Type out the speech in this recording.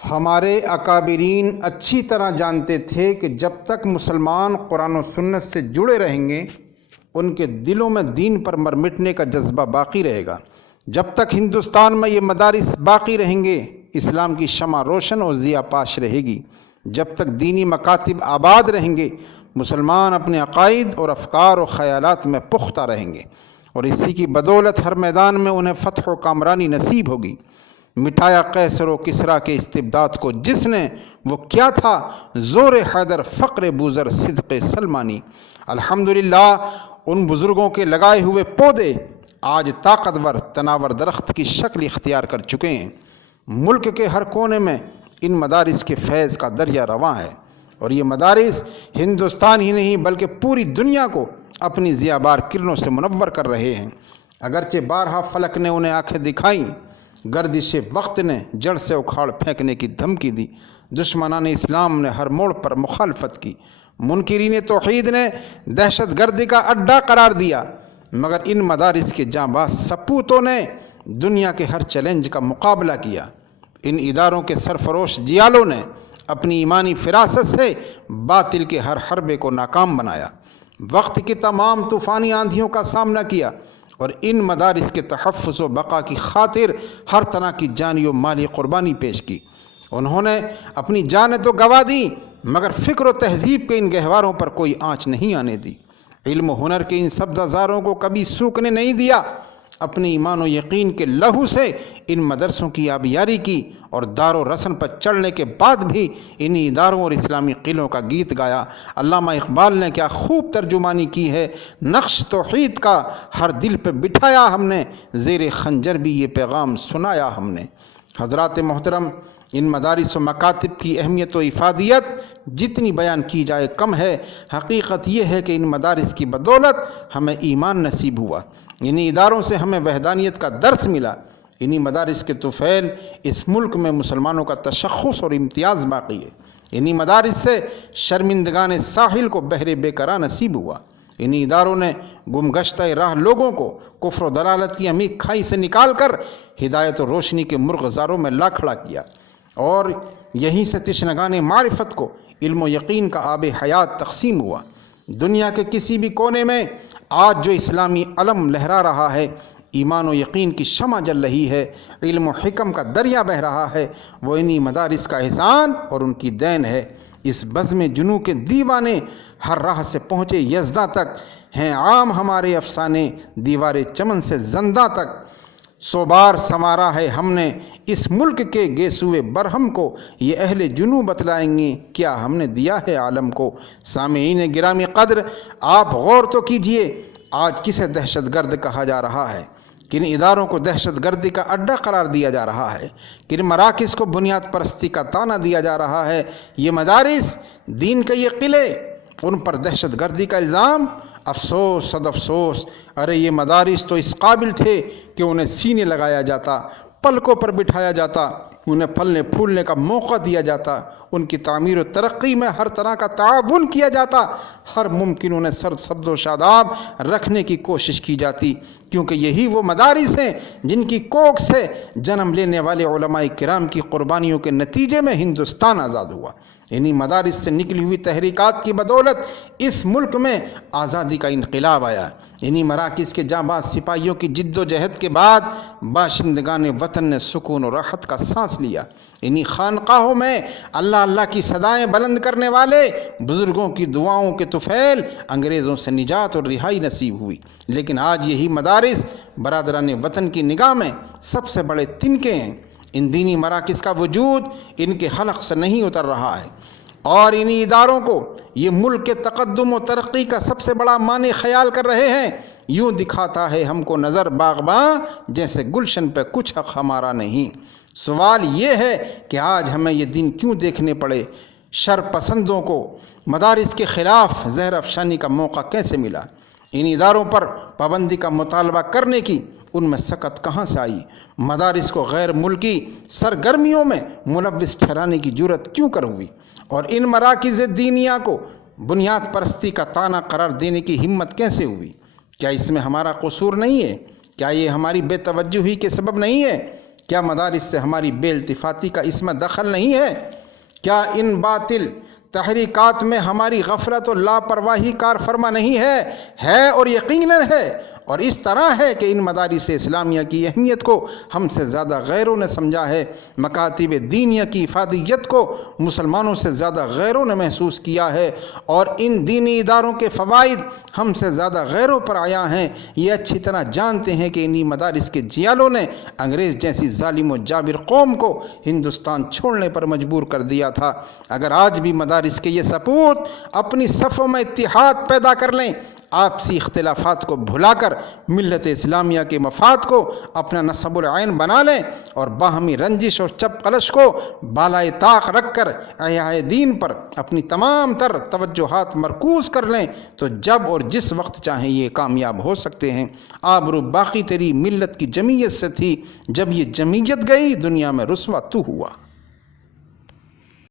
ہمارے اکابرین اچھی طرح جانتے تھے کہ جب تک مسلمان قرآن و سنت سے جڑے رہیں گے ان کے دلوں میں دین پر مر مٹنے کا جذبہ باقی رہے گا۔ جب تک ہندوستان میں یہ مدارس باقی رہیں گے اسلام کی شمع روشن اور ضیاء پاش رہے گی۔ جب تک دینی مکاتب آباد رہیں گے مسلمان اپنے عقائد اور افکار و خیالات میں پختہ رہیں گے، اور اسی کی بدولت ہر میدان میں انہیں فتح و کامرانی نصیب ہوگی۔ مٹایا قیصر و کسریٰ کے استبداد کو جس نے، وہ کیا تھا؟ زور حیدر، فقر بوذر، صدق سلمانی۔ الحمدللہ ان بزرگوں کے لگائے ہوئے پودے آج طاقتور تناور درخت کی شکل اختیار کر چکے ہیں۔ ملک کے ہر کونے میں ان مدارس کے فیض کا دریا رواں ہے، اور یہ مدارس ہندوستان ہی نہیں بلکہ پوری دنیا کو اپنی ضیاء بار کرنوں سے منور کر رہے ہیں۔ اگرچہ بارہا فلک نے انہیں آنکھیں دکھائیں، گردش وقت نے جڑ سے اکھاڑ پھینکنے کی دھمکی دی، دشمنان اسلام نے ہر موڑ پر مخالفت کی، منکرین توحید نے دہشت گردی کا اڈا قرار دیا، مگر ان مدارس کے جانباز سپوتوں نے دنیا کے ہر چیلنج کا مقابلہ کیا۔ ان اداروں کے سرفروش جیالوں نے اپنی ایمانی فراست سے باطل کے ہر حربے کو ناکام بنایا، وقت کی تمام طوفانی آندھیوں کا سامنا کیا، اور ان مدارس کے تحفظ و بقا کی خاطر ہر طرح کی جانی و مالی قربانی پیش کی۔ انہوں نے اپنی جانیں تو گنوا دی مگر فکر و تہذیب کے ان گہواروں پر کوئی آنچ نہیں آنے دی۔ علم و ہنر کے ان سبزہ زاروں کو کبھی سوکھنے نہیں دیا، اپنے ایمان و یقین کے لہو سے ان مدرسوں کی آبیاری کی، اور دار و رسن پر چڑھنے کے بعد بھی انہی اداروں اور اسلامی قلعوں کا گیت گایا۔ علامہ اقبال نے کیا خوب ترجمانی کی ہے، نقش توحید کا ہر دل پہ بٹھایا ہم نے، زیر خنجر بھی یہ پیغام سنایا ہم نے۔ حضرات محترم، ان مدارس و مکاتب کی اہمیت و افادیت جتنی بیان کی جائے کم ہے۔ حقیقت یہ ہے کہ ان مدارس کی بدولت ہمیں ایمان نصیب ہوا، انہی اداروں سے ہمیں وحدانیت کا درس ملا، انہی مدارس کے طفیل اس ملک میں مسلمانوں کا تشخص اور امتیاز باقی ہے، انہی مدارس سے شرمندگان ساحل کو بحر بے قرار نصیب ہوا، انہی اداروں نے گمگشتہ راہ لوگوں کو کفر و دلالت کی عمیق کھائی سے نکال کر ہدایت و روشنی کے مرغزاروں میں لا کھڑا کیا، اور یہیں سے تشنگان معرفت کو علم و یقین کا آب حیات تقسیم ہوا۔ دنیا کے کسی بھی کونے میں آج جو اسلامی علم لہرا رہا ہے، ایمان و یقین کی شمع جل رہی ہے، علم و حکم کا دریا بہہ رہا ہے، وہ انہی مدارس کا احسان اور ان کی دین ہے۔ اس بزم جنوں کے دیوانے ہر راہ سے پہنچے یزداں تک، ہیں عام ہمارے افسانے دیوار چمن سے زنداں تک۔ سو بار سنوارا ہے ہم نے اس ملک کے گیسوئے برہم کو، یہ اہل جنوں بتلائیں گے کیا ہم نے دیا ہے عالم کو۔ سامعین گرامی قدر، آپ غور تو کیجئے، آج کسے دہشت گرد کہا جا رہا ہے؟ کن اداروں کو دہشت گردی کا اڈا قرار دیا جا رہا ہے؟ کن مراکز کو بنیاد پرستی کا طعنہ دیا جا رہا ہے؟ یہ مدارس، دین کے یہ قلعے، ان پر دہشت گردی کا الزام؟ افسوس صد افسوس، ارے یہ مدارس تو اس قابل تھے کہ انہیں سینے لگایا جاتا، پلکوں پر بٹھایا جاتا، انہیں پھلنے پھولنے کا موقع دیا جاتا، ان کی تعمیر و ترقی میں ہر طرح کا تعاون کیا جاتا، ہر ممکن انہیں سرسبز و شاداب رکھنے کی کوشش کی جاتی، کیونکہ یہی وہ مدارس ہیں جن کی کوکھ سے جنم لینے والے علماء کرام کی قربانیوں کے نتیجے میں ہندوستان آزاد ہوا۔ انہی مدارس سے نکلی ہوئی تحریکات کی بدولت اس ملک میں آزادی کا انقلاب آیا۔ انہی مراکز کے جانباز سپاہیوں کی جد و جہد کے بعد باشندگان وطن نے سکون و راحت کا سانس لیا۔ انہی خانقاہوں میں اللہ اللہ کی صدائیں بلند کرنے والے بزرگوں کی دعاؤں کے طفیل انگریزوں سے نجات اور رہائی نصیب ہوئی۔ لیکن آج یہی مدارس برادران وطن کی نگاہ میں سب سے بڑے تنکے ہیں۔ ان دینی مراکز کا وجود ان کے حلق سے نہیں اتر رہا ہے، اور انہی اداروں کو یہ ملک کے تقدم و ترقی کا سب سے بڑا معنی خیال کر رہے ہیں۔ یوں دکھاتا ہے ہم کو نظر باغباں، جیسے گلشن پہ کچھ حق ہمارا نہیں۔ سوال یہ ہے کہ آج ہمیں یہ دن کیوں دیکھنے پڑے؟ شر پسندوں کو مدارس کے خلاف زہر افشانی کا موقع کیسے ملا؟ ان اداروں پر پابندی کا مطالبہ کرنے کی ان میں سکت کہاں سے آئی؟ مدارس کو غیر ملکی سرگرمیوں میں ملوث ٹھہرانے کی جرت کیوں کر ہوئی؟ اور ان مراکز دینیہ کو بنیاد پرستی کا طعنہ قرار دینے کی ہمت کیسے ہوئی؟ کیا اس میں ہمارا قصور نہیں ہے؟ کیا یہ ہماری بے توجہی کے سبب نہیں ہے؟ کیا مدارس سے ہماری بے التفاتی کا اس میں دخل نہیں ہے؟ کیا ان باطل تحریکات میں ہماری غفلت و لاپرواہی کار فرما نہیں ہے اور یقیناً ہے، اور اس طرح ہے کہ ان مدارس اسلامیہ کی اہمیت کو ہم سے زیادہ غیروں نے سمجھا ہے، مکاتب دینیہ کی افادیت کو مسلمانوں سے زیادہ غیروں نے محسوس کیا ہے، اور ان دینی اداروں کے فوائد ہم سے زیادہ غیروں پر عیاں ہیں۔ یہ اچھی طرح جانتے ہیں کہ انہی مدارس کے جیالوں نے انگریز جیسی ظالم و جابر قوم کو ہندوستان چھوڑنے پر مجبور کر دیا تھا۔ اگر آج بھی مدارس کے یہ سپوت اپنی صفوں میں اتحاد پیدا کر لیں، آپسی اختلافات کو بھلا کر ملت اسلامیہ کے مفاد کو اپنا نصب العین بنا لیں اور باہمی رنجش اور چپ قلش کو بالائے طاق رکھ کر احیاء دین پر اپنی تمام تر توجہات مرکوز کر لیں، تو جب اور جس وقت چاہیں یہ کامیاب ہو سکتے ہیں۔ آبرو باقی تیری ملت کی جمعیت سے تھی، جب یہ جمعیت گئی دنیا میں رسوا تو ہوا۔